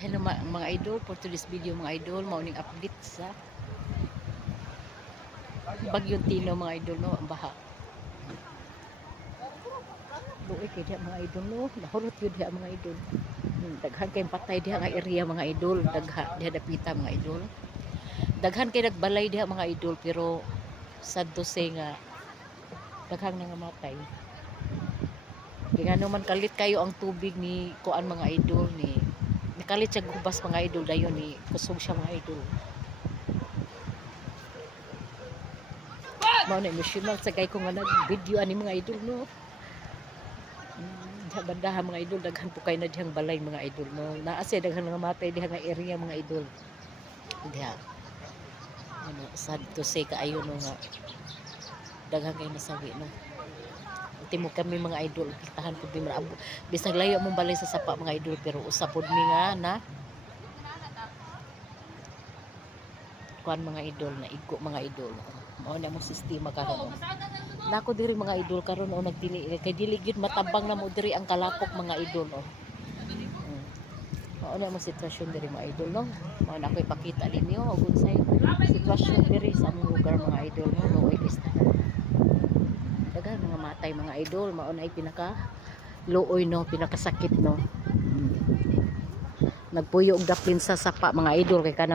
Hello mga idol, for today's video mga idol, mauning update sa Bagyong Tino mga idol no, ang baha. Luoy kay diha mga idol no, nahurot yun diha mga idol. Daghan kay patay diha nga area mga idol, dagha diha dapita mga idol. Daghan kay nagbalay diha mga idol pero sad to say nga daghang nangamatay. Di nga naman kalit kayo ang tubig ni kuan mga idol ni nakalit siya gubas mga idol dayon ni kusog siya mga idol. Mao na emotional sa kay ko nga nag-video ani mga idol no. Diha bandaha mga idol daghan po kay na dihang balay mga idol no. Naa siya daghan nga matay diha nga area mga idol. Diha. Ano sad to say kaayo no nga daghan kay nasawi no. Timo kami mga idol tahan pud mi maabo bisag layo mong balay sa sapa mga idol pero usapod mi nga na kuan mga idol na igo mga idol mao na mo sistema karon nako diri mga idol karon o nagdili kay dili gyud matabang na mo diri ang kalapok mga idol oh mao na mo sitwasyon diri mga idol no mao na ko ipakita ninyo og unsay sitwasyon diri sa among lugar mga idol no no daghan mga matay mga idol mao na ay pinaka luoy no pinakasakit no nagpuyo og daplin sa sapa mga idol kay kanang